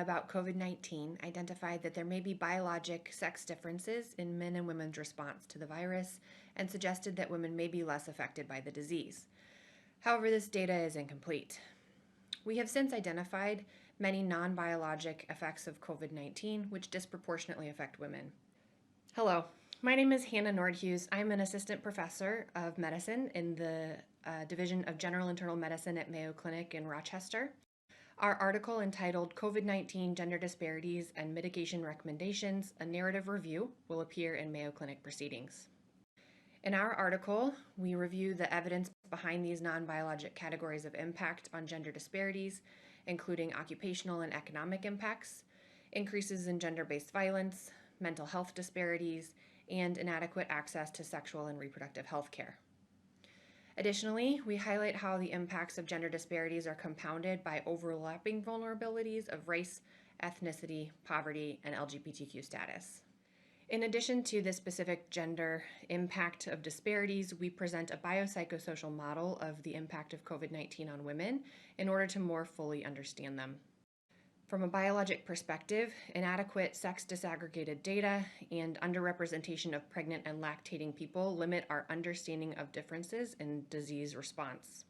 data about COVID-19 identified that there may be biologic sex differences in men and women's response to the virus and suggested that women may be less affected by the disease. However, this data is incomplete. We have since identified many non-biologic effects of COVID-19 which disproportionately affect women. Hello, my name is Hannah Nordhughes. I'm an assistant professor of medicine in the Division of General Internal Medicine at Mayo Clinic in Rochester. Our article entitled COVID-19 Gender Disparities and Mitigation Recommendations, a Narrative Review, will appear in Mayo Clinic Proceedings. In our article, we review the evidence behind these non-biologic categories of impact on gender disparities, including occupational and economic impacts, increases in gender-based violence, mental health disparities, and inadequate access to sexual and reproductive health care. Additionally, we highlight how the impacts of gender disparities are compounded by overlapping vulnerabilities of race, ethnicity, poverty, and LGBTQ status. In addition to the specific gender impact of disparities, we present a biopsychosocial model of the impact of COVID-19 on women in order to more fully understand them. From a biologic perspective, inadequate sex disaggregated data and underrepresentation of pregnant and lactating people limit our understanding of differences in disease response.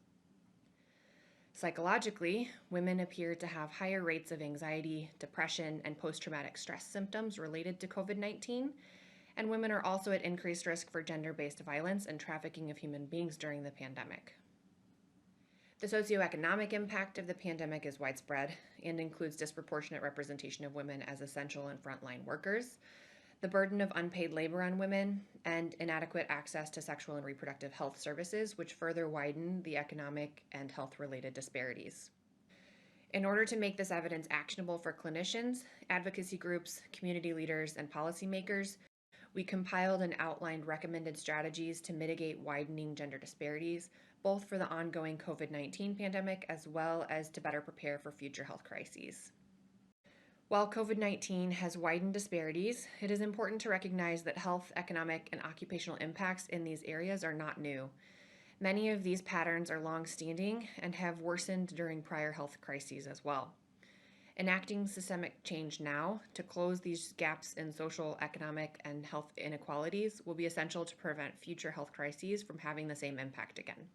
Psychologically, women appear to have higher rates of anxiety, depression, and post-traumatic stress symptoms related to COVID-19, and women are also at increased risk for gender-based violence and trafficking of human beings during the pandemic. The socioeconomic impact of the pandemic is widespread and includes disproportionate representation of women as essential and frontline workers, the burden of unpaid labor on women, and inadequate access to sexual and reproductive health services, which further widen the economic and health-related disparities. In order to make this evidence actionable for clinicians, advocacy groups, community leaders, and policymakers, we compiled and outlined recommended strategies to mitigate widening gender disparities, both for the ongoing COVID-19 pandemic as well as to better prepare for future health crises. While COVID-19 has widened disparities, it is important to recognize that health, economic, and occupational impacts in these areas are not new. Many of these patterns are long-standing and have worsened during prior health crises as well. Enacting systemic change now to close these gaps in social, economic, and health inequalities will be essential to prevent future health crises from having the same impact again.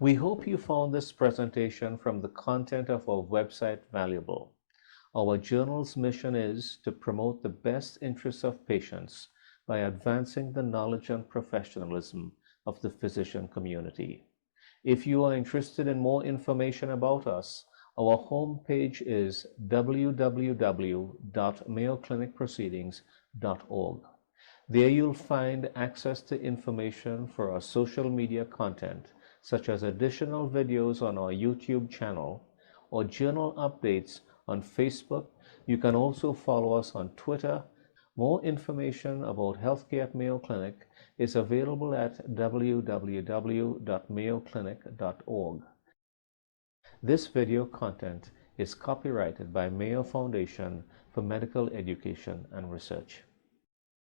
We hope you found this presentation from the content of our website valuable. Our journal's mission is to promote the best interests of patients by advancing the knowledge and professionalism of the physician community. If you are interested in more information about us, our homepage is www.mayoclinicproceedings.org. There you'll find access to information for our social media content, such as additional videos on our YouTube channel or journal updates on Facebook. You can also follow us on Twitter. More information about healthcare at Mayo Clinic is available at www.mayoclinic.org. This video content is copyrighted by Mayo Foundation for Medical Education and Research.